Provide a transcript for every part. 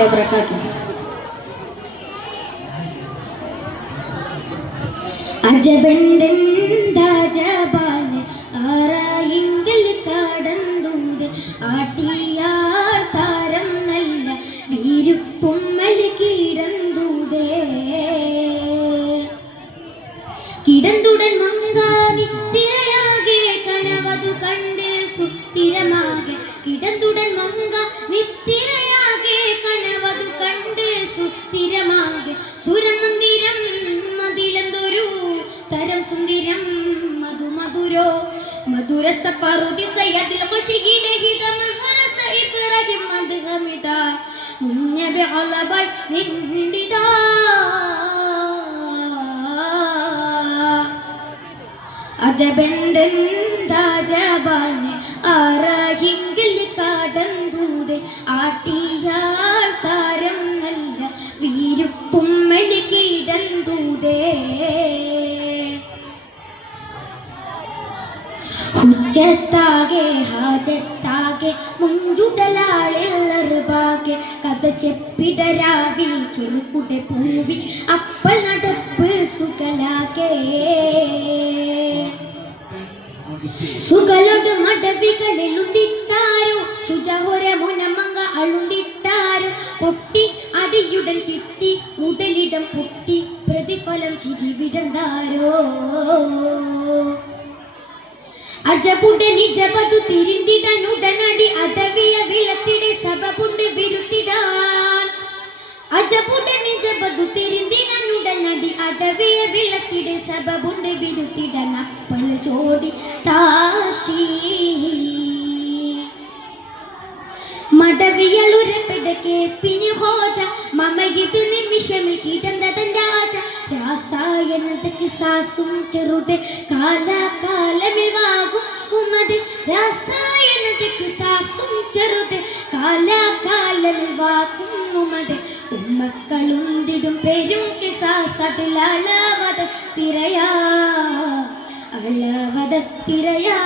warahmatullahi wabarakatuh. അജബന്ദാജബാന് ആരായെങ്കിൽ കടന്തൂത് ആട്ടിയാൾ താരം നല്ല വീരുപ്പുമ്മൽ കിടന്തൂതേ കിടന്തുടൻ മങ്കാനി തിരയാകെ കനവതു കണ്ട് സുത്തിരമാകെ കിടന്തുടൻ മങ്ക നിത്തിരയാകെ കനവതു കണ്ട് സുത്തിരമാകെ സുരമന്ദിരം മതിലന്തൊരു തരം സുന്ദരം മധുമധുരോ മധുരസ പറുതി സയ്യദിൽ ഖുശിയുടെ ഹിത മഹറസ ഇബ്രാഹിം മദ്ഹമിദ മുന്നബി അലബൈ നിന്ദിദാ അജബന്ദാജബാന് ആരായെങ്കിൽ കടന്തൂത് ആട്ടിയാൾ താരം നല്ല വീരുപ്പുമ്മൽ കിടന്തൂതേ ഹുജ്ജത്താകെ ഹാജത്താകെ മുഞ്ചുടലാളെല്ലറുപാകെ കഥ ചെപ്പിടരാവി ചുരുക്കുടെ പൂവി അപ്പൾ നടപ്പ് സുഖലാകെ സുഖലോട് മടവികളിലുണ്ടിട്ടാരോ ശുചഹൊര മുനമങ്ങ അളുണ്ടിട്ടാരോ പൊട്ടി അടിയുടൻ കിട്ടി ഉടലിടം പൊട്ടി പ്രതിഫലം ചിരി വിടർന്നാരോ അജബുടെ നിജബതു തിരിന്തിടാൻ ഉടനടി അടവിയ വിളത്തിടെ സബബുണ്ട് വിരുത്തിടാൻ അജബുടെ നിജബതു തിരിന്തിടാൻ ഉടനടി അടവിയ വിളത്തിടെ സബബുണ്ട് വിരുത്തിടാൻ അപ്പൾ ചോടി താശി മടവിയളുരപ്പെടക്കെ പിനി ഹോജ മമയത് നിമിഷമിൽ കിടന്നതൻ രാജ രാസായനതയ്ക്ക് സാസും ചെറുതെ കാലാകാലമിൽ വാകും ഉമത് രാസായനതയ്ക്ക് സാസും ചെറുതെ കാലാകാലമിൽ വാകും ഉമത് ഉമ്മക്കളുണ്ടിടും പെരും കിസാസതിൽ അളവത തിരയാ അളവത തിരയാ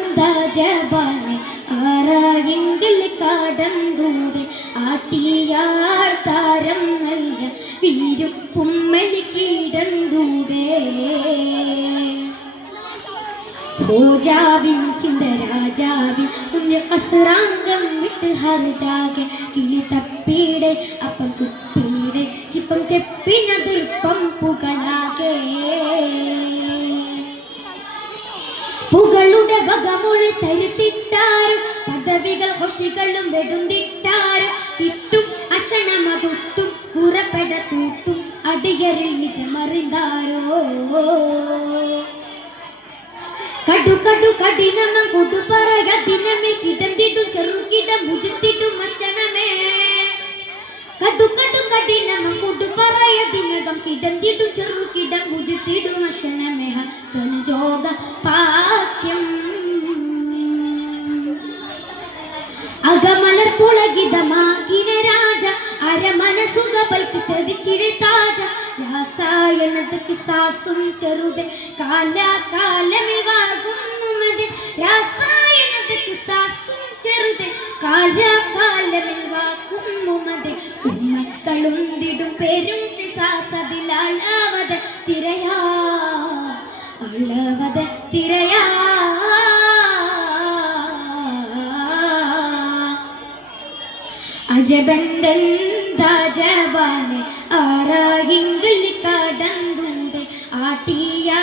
അജബന്ദാജബാന് ആരായെങ്കിൽ കടന്തൂത് ആട്ടിയാൾ താരം നല്ല വീരുപ്പുമ്മൽ കിടന്തൂതേ ഹോജാവിൻ ചിന്ത രാജാവിൻ മുന്നിൽ കസറാംഗം വിട്ട് ഹർജാകെ കിളി തപ്പീടെ അപ്പം തുപ്പീടെ ചിപ്പം ചെപ്പിനതിർപ്പം പുകളാകെ പുകളുടെ വകമൊഴി തരുത്തിട്ടാരും പദവികൾ ഹൊഷികളും വെടുന്തിട്ടാരും കിട്ടും അശനമതുട്ടും ഉറപ്പെട തൂട്ടും അടിയറിൽ നിജമറിന്താരോ കടു കടു കഠിനമ കൊടു പറയതിനമേ കിടന്നിടും ചെറുകിടം ഭുജിത്തിടും അശനമേ കടു കടു കഠിനമ കൊടു പറയതിനകം കിടന്നിടും ചെറുകിടം ഭുജിത്തിടും അശനമേ കനുജോഗ പാക്യം അകമലർ പുളകിതമാക്കിന രാജ അരമനസുഖ പൽക്ക് തെറിച്ചിടെ താജ രാസായനതയ്ക്ക് സാസും ചെറുതെ കാലാകാലമിൽ വാകും ഉമത് രാസായനതയ്ക്ക് സാസും ചെറുതെ കാലാകാലമിൽ വാകും ഉമത് ഉമ്മക്കളുണ്ടിടും പെരും പിശാസതിൽ അളവത തിരയാ അളവത തിരയാ അജബന്ദാജബാന് ആരായെങ്കിൽ കടന്തൂത് ആട്ടിയാ